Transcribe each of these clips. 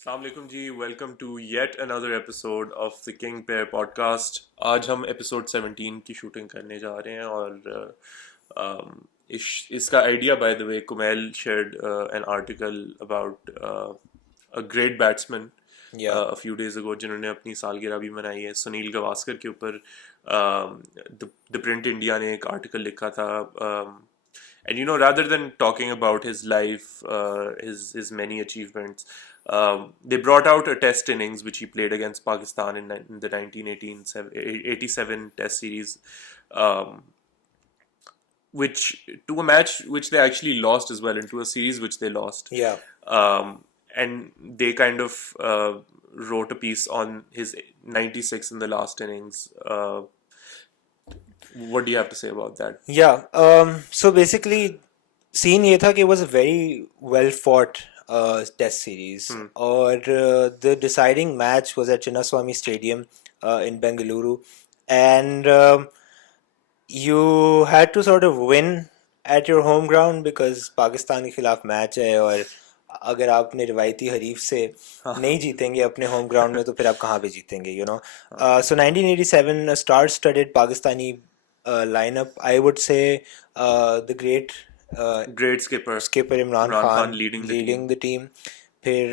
Assalamualaikum ji, welcome to yet another episode of the king pair podcast. आज हम episode 17 की shooting करने जा रहे हैं और इसका idea by the way Kumail shared an article about a great batsman Yeah. a few days ago जिन्होंने अपनी सालगिरह भी मनाई है। सुनील गवास्कर के ऊपर द प्रिंट इंडिया ने एक आर्टिकल लिखा था। And rather than talking about his life, his many achievements, they brought out a test innings which he played against Pakistan in the 1987 Test series, um, which to a match which they actually lost as well, into a series which they lost. Yeah. Um, and they kind of wrote a piece on his 96 in the last innings. What do you have to say about that? Yeah. So basically, scene ये था कि it was a very well fought test series, और the deciding match was at Chinnaswamy Stadium in Bengaluru, and you had to sort of win at your home ground because Pakistan के खिलाफ match है, और अगर आप अपने रिवायती हरीफ से नहीं जीतेंगे अपने होम ग्राउंड में तो फिर आप कहाँ पे जीतेंगे, so 1987 star studded Pakistani lineup, I would say. The great Great skipper Imran Imran Khan Khan leading the leading team. the team. फिर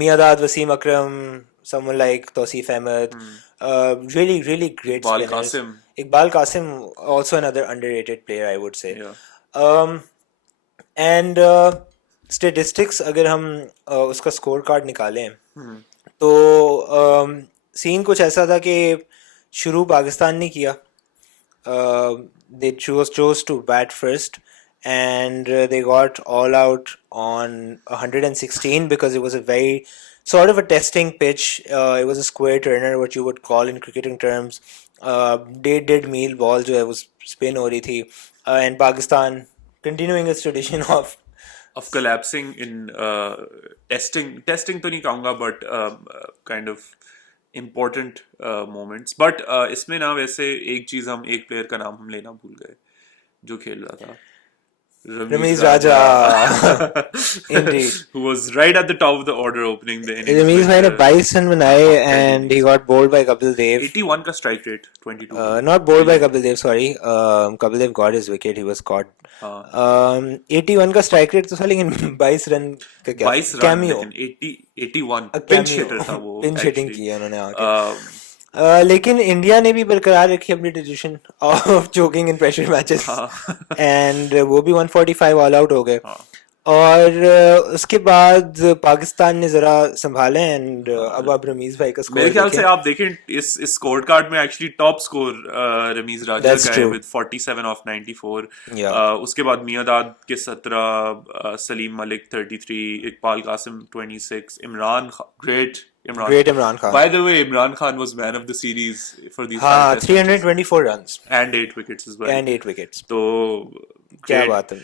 Miadad, Wasim Akram, someone like Tausif Ahmed, really, really great Iqbal spinners. Qasim. Iqbal Qasim, also another underrated player, I would say. Yeah. Um, and statistics, अगर हम उसका score card निकालें तो scene कुछ ऐसा था कि शुरू पाकिस्तान ने किया. They chose to bat first, and they got all out on 116 because it was a very sort of a testing pitch. It was a square turner, what you would call in cricketing terms. Dead meal ball जो है वो spin हो रही थी, and Pakistan continuing its tradition of collapsing in testing तो नहीं कहूँगा, but kind of important moments. But इसमें ना वैसे एक चीज एक प्लेयर का नाम हम लेना भूल गए जो खेल रहा था, Ramiz Ramiz Raja. Raja. Indeed. Who was right at the top of the order opening the innings Ramiz with भाई ने 22 रन बनाए, 10 and he innings. got bowled by Kapil Dev. 81 का strike rate, 22 ball. Not bowled by Brilliant. Kapil Dev, sorry. Kapil Dev got his wicket, he was caught. हाँ 81 का strike rate तो था, लेकिन 22 run का क्या 22 रन, कैमियो, लेकिन 81 pinch cameo heater था वो पिंच हिटिंग actually. की है उन्होंने आके. लेकिन इंडिया ने भी बरकरार रखी अपनी tradition of choking in pressure matches, and वो भी 145 ऑल आउट हो गए. और उसके बाद पाकिस्तान ने जरा संभाले, एंड अब आप रमीज भाई का मेरे स्कोर ख्याल से देखें. आप देखें इस स्कोर कार्ड में actually top score Rameez Raja That's का है true. With 47 of 94. Yeah. उसके बाद मियादाद के 17, Salim Malik 33, Iqbal Qasim 26, great Imran. Great Imran Khan. By the way Imran Khan was man of the series for this हाँ, 5 test matches 324 runs and 8 wickets as well. and 8 wickets. तो क्या great. बात है.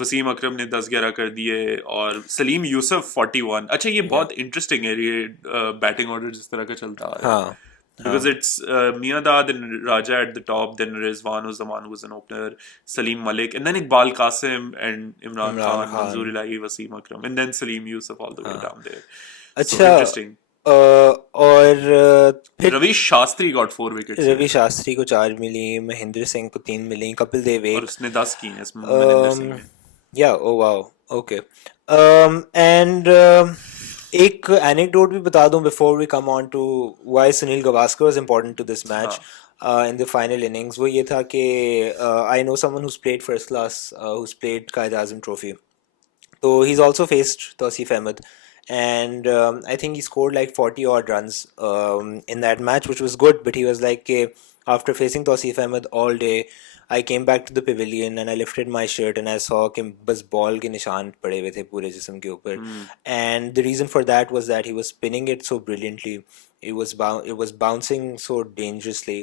वसीम अकरम ने 10-11 कर दिए और सलीम यूसुफ 41. अच्छा, ये बहुत इंटरेस्टिंग है ये बैटिंग ऑर्डर जिस तरह का चलता आ रहा है. हाँ. Because it's Miadad and Raja at the top, then Rizwan was the one who was an opener, Salim Malik, and then Iqbal Qasim and Imran Khan, Manzoor Ilahi, Wasim Akram, and then Salim Yusuf all the way down there. So अच्छा. interesting. और फिर Ravi Shastri got 4 wickets Ravi Shastri को 4 मिली, महेंद्र सिंह को 3 मिली, कपिल देव और 1. उसने 10 की हैं इसमें मनिंदर सिंह ने. या ओ वाओ, ओके. एंड एक एनेक्डोट भी बता दूं before we come on to why Sunil Gavaskar was important to this match in the final innings. वो ये था कि I know someone who's played first class, who's played Quaid Azam trophy. So he's also faced Tausif Ahmed, and I think he scored like 40 odd runs in that match, which was good. But he was like, after facing Tausif Ahmed all day, I came back to the pavilion and I lifted my shirt and I saw कि बस ball के निशान पड़े हुए थे पूरे जिस्म के ऊपर. And the reason for that was that he was spinning it so brilliantly. It was bouncing so dangerously,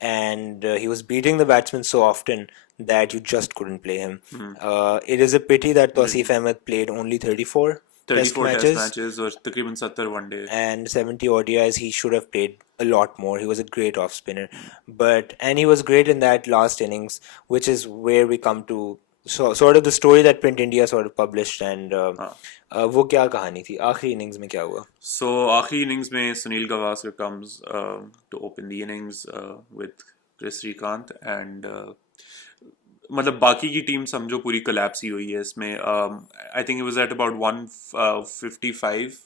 and he was beating the batsman so often that you just couldn't play him. It is a pity that Tausif Ahmed played only 34 test 34 matches test matches और तकरीबन 70 one day and 70 ODIs. He should have played a lot more. He was a great off spinner, and he was great in that last innings, which is where we come to So sort of the story that Print India sort of published, and हाँ. वो क्या कहानी थी आखिरी innings में क्या हुआ? So आखिरी innings में Sunil Gavaskar comes to open the innings with Chris Srikanth and मतलब बाकी की टीम समझो पूरी कोलैप्स ही हुई है इसमें. I think it was at about 155,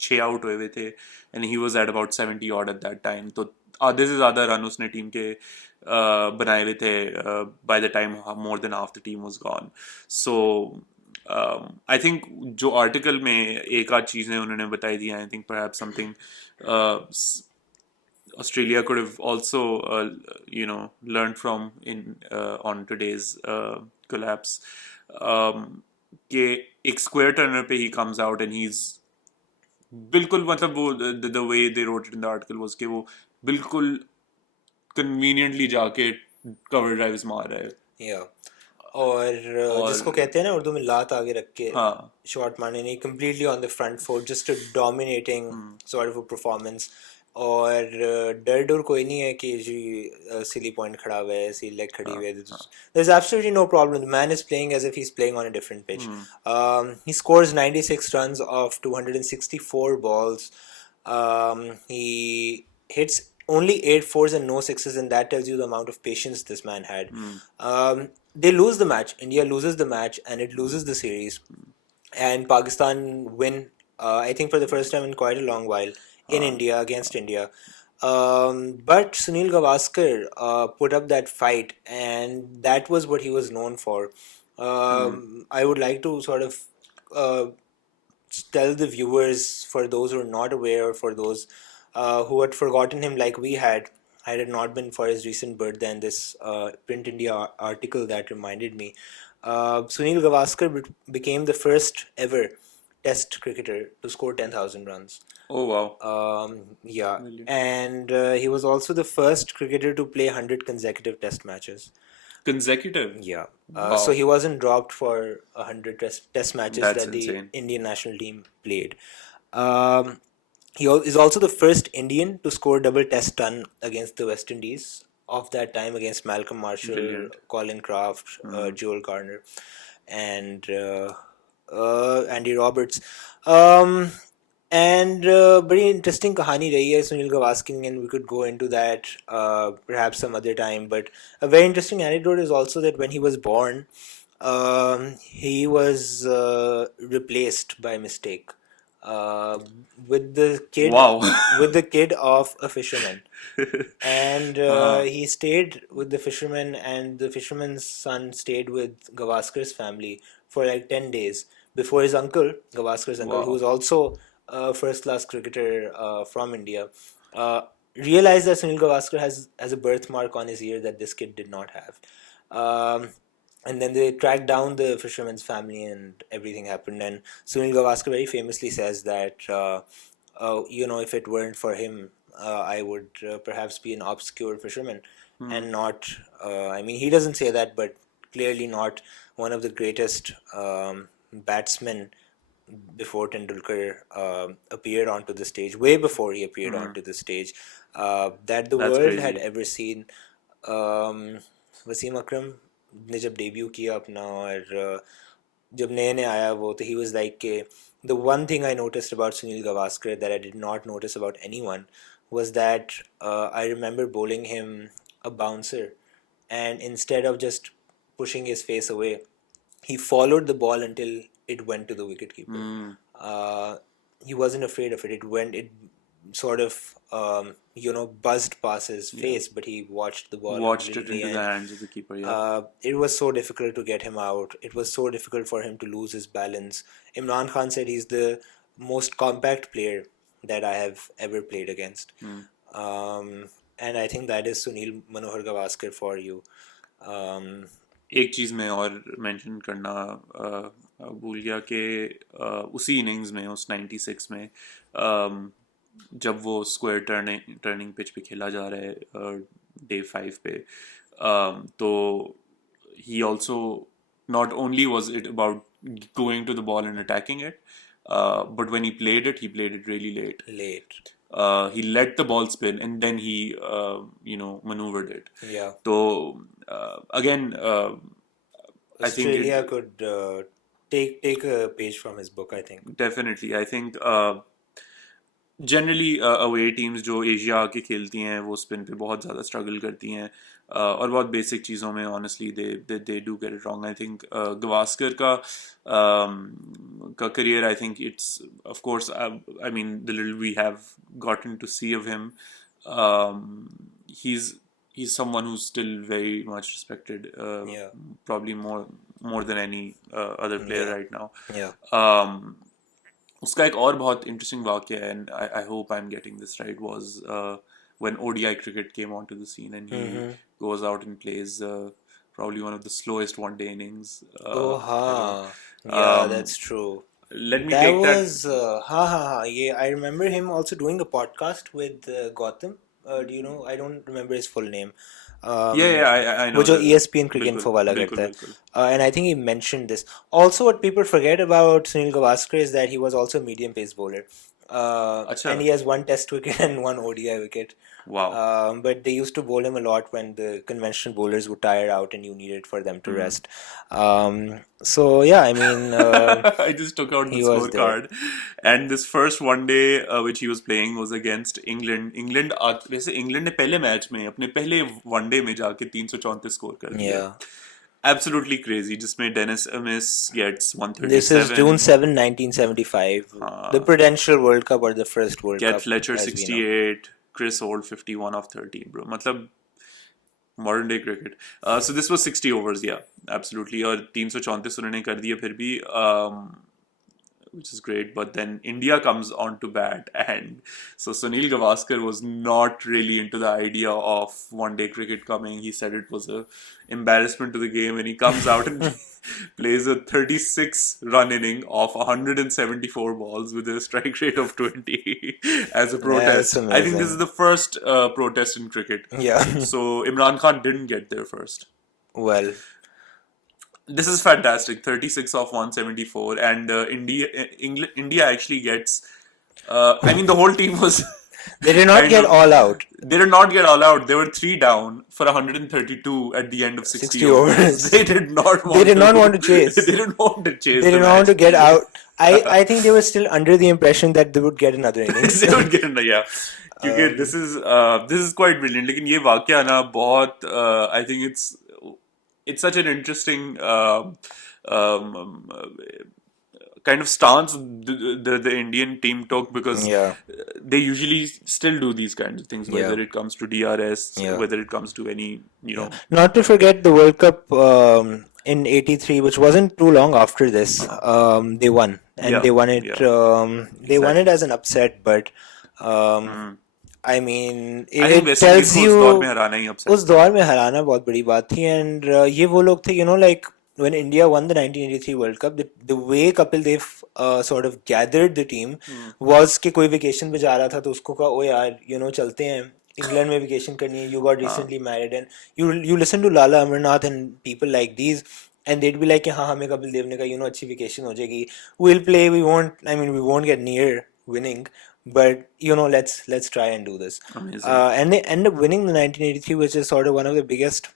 छः आउट हुए हुए थे and he was at about 70 odd at that time. तो आधे से ज़्यादा रन उसने टीम के बनाए हुए थे by the time more than half the team was gone. So I think जो आर्टिकल में एक आध चीज़ें उन्होंने बताई थी, I think perhaps something Australia could have also, learned from in on today's collapse. कि एक स्क्वायर टर्नर पे he comes out and he is बिल्कुल मतलब वो the way they wrote in the article was कि वो बिल्कुल कन्वीनियंटली जाके कवर ड्राइव्स मार रहा है. या और जिसको और कहते हैं ना उर्दू में लात आगे रख के हाँ. शॉट मारने, नहीं, completely on the front foot, just a dominating sort of a performance. और डर डर कोई नहीं है कि जी सिली पॉइंट खड़ा हुआ है, सी लेग खड़ी हुई है. There's absolutely no problem. The man is playing as if he's playing on a different pitch. He scores 96 runs of 264 balls. He hits only 8 fours and no sixes, and that tells you the amount of patience this man had. They lose the match. India loses the match, and it loses the series. And Pakistan win, I think for the first time in quite a long while, in India, against India. But Sunil Gavaskar put up that fight, and that was what he was known for. I would like to sort of tell the viewers, for those who are not aware, or for those who had forgotten him like we had it not been for his recent birthday and this Print India article that reminded me. Sunil Gavaskar became the first ever Test cricketer to score 10,000 runs. Oh wow. Yeah, Brilliant. and he was also the first cricketer to play 100 consecutive Test matches. Consecutive. Yeah. Wow. So he wasn't dropped for 100 test matches That's that the insane. Indian national team played. He is also the first Indian to score double Test ton against the West Indies of that time, against Malcolm Marshall, Brilliant. Colin Kraft, Joel Garner, and Andy Roberts. And very interesting kahani rahi hai Sunil Gavaskar, and we could go into that perhaps some other time. But a very interesting anecdote is also that when he was born, he was replaced by mistake with the kid Wow. with the kid of a fisherman. And he stayed with the fisherman, and the fisherman's son stayed with Gavaskar's family for like 10 days before his uncle, Gavaskar's uncle, who Wow. was also a first class cricketer from India, realized that Sunil Gavaskar has a birthmark on his ear that this kid did not have. And then they tracked down the fisherman's family, and everything happened. And Sunil Gavaskar very famously says that, if it weren't for him, I would perhaps be an obscure fisherman and not, I mean, he doesn't say that, but clearly not one of the greatest batsmen before Tendulkar appeared onto the stage, way before he appeared onto the stage, that the That's world had crazy. ever seen. Wasim अकरम ने जब debut किया अपना, और जब नए नए आया वो, तो he was like के the one thing I noticed about Sunil Gavaskar that I did not notice about anyone was that I remember bowling him a bouncer, and instead of just pushing his face away, he followed the ball until it went to the wicketkeeper. He wasn't afraid of it. It sort of buzzed past his face, but he watched the ball Watched it completely, into the and hands of the keeper. Yeah. it was so difficult to get him out. It was so difficult for him to lose his balance. Imran Khan said he's the most compact player that I have ever played against. And I think that is Sunil Manohar Gavaskar for you. एक चीज़ मैं और mention करना भूल गया कि उसी innings में, उस 96 में, जब वो स्क्वायर टर्निंग पिच पे खेला जा रहा है डे 5 पे, तो he also, not only was it about going to the ball and attacking it, but when he played it really late. He let the ball spin and then he maneuvered it. Yeah. So again, I think it Australia could take a page from his book, I think. definitely. I think generally away teams जो Asia आके खेलती हैं वो spin पे बहुत ज़्यादा struggle करती हैं और बहुत बेसिक चीज़ों में honestly they do get it wrong I think Gavaskar का career I think it's of course I mean the little we have gotten to see of him he's he's someone who's still very much respected Yeah, probably more than any other player yeah, right now yeah. um, उसका एक और बहुत interesting वाक्य है and I hope I am getting this right was when ODI cricket came onto the scene and he Mm-hmm. goes out and plays probably one of the slowest one day innings Oh, ever. ha. Yeah, Um, that's true. let me That take that. was ha ha ha. Yeah, I remember him also doing a podcast with Gotham. Do you know? I don't remember his full name. Yeah, Um, yeah, I वो know जो the ESPN Cricket बिल्कुल Info वाला बिल्कुल करता है, बिल्कुल and I think he mentioned this. Also, what people forget about Sunil Gavaskar is that he was also a medium pace bowler, अच्छा and he has one Test wicket and one ODI wicket. wow But they used to bowl him a lot when the conventional bowlers would tire out and you needed for them to rest. So yeah, I mean, I just took out the he was there. scorecard, and this first one day which he was playing was against England. वैसे England ने पहले match में अपने पहले one day में जाके 334 score कर दिया. Yeah. Absolutely crazy. जिसमें Dennis Amiss gets This is June 137, 7, 1975. The Prudential World Cup or the first World Get Cup, Fletcher as we know. 68, Chris Holt 51 of 13, bro. मतलब modern day cricket. So this was 60 overs, yeah, absolutely. और 334 उन्होंने कर दिए फिर भी. Which is great. But then India comes on to bat, and so Sunil Gavaskar was not really into the idea of one-day cricket coming. He said it was a embarrassment to the game, and he comes out and plays a 36-run inning of 174 balls with a strike rate of 20 as a Yeah, it's protest. I think this is amazing. the first protest in cricket. Yeah. So Imran Khan didn't get there first. Well, This is fantastic. 36 of 174, and India actually gets. I mean, the whole team was they did not kind get of. all out. They did not get all out. They were three down for 132 at the end of 60 60 overs. overs. They did not They want did not to. want to chase. They didn't want to chase They the did not want match. to get out. I think they were still under the impression that they would get another innings. They would get in the yeah. क्योंकि this is quite brilliant. लेकिन ये वाकया ना बहुत I think it's such an interesting um, kind of stance the Indian team took because Yeah, they usually still do these kinds of things, yeah, whether it comes to DRS, yeah, whether it comes to any, yeah. Not to forget the World Cup in '83, which wasn't too long after this. They won, and yeah, they won it. yeah, They won it exactly. as an upset, but I mean, I think it West Indies tells को उस दौर में you Hariana he upset उस था. दौर में हराना बहुत बड़ी बात थी एंड ये वो लोग थे like when India won the 1983 World Cup the way Kapil Dev sort of gathered the team was कि कोई vacation पे जा रहा था तो उसको कहा ओ यार चलते हैं इंग्लैंड में vacation करनी है you got recently married and you listen to Lala Amarnath and people like these and they'd be like हाँ हमें कपिल देव ने कहा अच्छी vacation हो जाएगी we'll play we won't get near winning but let's try and do this Amazing. and they end up winning the 1983 which is sort of one of the biggest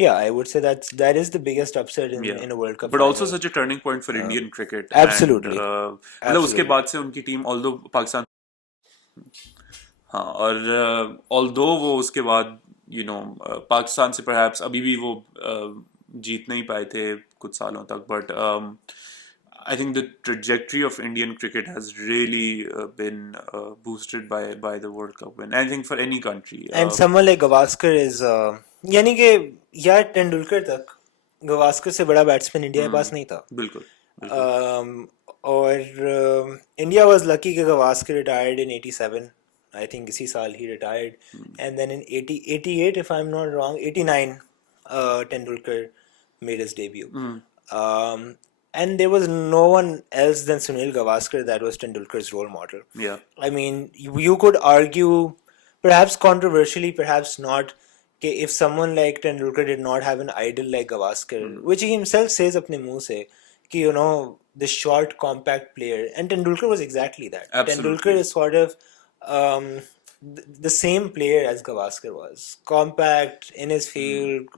yeah I would say that is the biggest upset Yeah, in a World Cup but also final. such a turning point for Indian cricket. And Absolutely, मतलब उसके absolutely. बाद से उनकी team although Pakistan हाँ और although वो उसके बाद पाकिस्तान से perhaps अभी भी वो जीत नहीं पाए थे कुछ सालों तक but I think the trajectory of Indian cricket has really been boosted by the World Cup win. I think for any country. And someone like Gavaskar is यानी कि यार तेंदुलकर तक गवास्कर से बड़ा बैट्समैन इंडिया के पास नहीं था बिल्कुल बिल्कुल और इंडिया वाज लकी कि Gavaskar retired in 87 I think इसी साल he retired and then in 88 if I'm not wrong 89 Tendulkar made his debut and there was no one else than Sunil Gavaskar that was Tendulkar's role model. Yeah. I mean, you could argue, perhaps controversially, perhaps not, if someone like Tendulkar did not have an idol like Gavaskar, which he himself says apne muh se, कि the short, compact player, and Tendulkar was exactly that. Absolutely. Tendulkar is sort of the same player as Gavaskar was, compact in his field,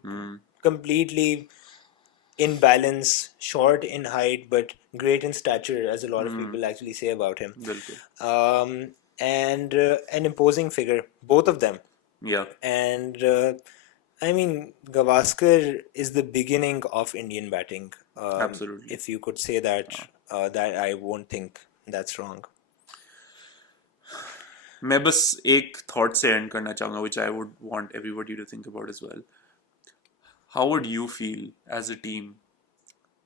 completely in balance, short in height, but great in stature, as a lot of people actually say about him. बिल्कुल. And an imposing figure, both of them. Yeah, And I mean, Gavaskar is the beginning of Indian batting. absolutely. If you could say that, that I won't think that's wrong. मैं बस एक thought से and करना चाहूंगा which I would want everybody to think about as well. How would you feel as a team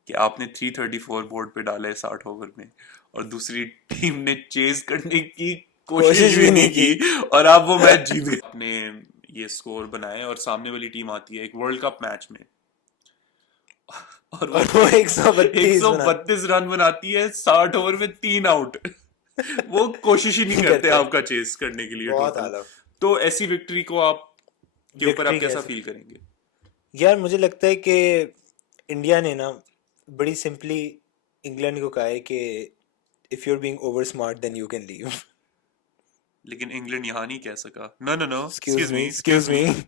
कि आपने 334 board पे डाला है 60 ओवर में और दूसरी टीम ने चेज करने की कोशिश कोशिश भी भी नहीं नहीं की। की और आप वो मैच जीत गए. आपने ये स्कोर बनाए और सामने वाली टीम आती है एक वर्ल्ड कप मैच में और वो और वो 132 बना 132 रन बनाती है 60 ओवर में 3 आउट. वो कोशिश ही नहीं नहीं करते करते। आपका चेस करने के लिए बहुत टोटल. आला। तो ऐसी विक्ट्री को आप के ऊपर आप विक्ट्री कैसा कैसे? फील करेंगे? यार मुझे लगता है कि इंडिया ने ना बड़ी सिंपली इंग्लैंड को कहा है कि if you are being over smart then you can leave. लेकिन इंग्लैंड यहाँ नहीं कह सका. No no no, Excuse excuse me, me, excuse excuse me. me.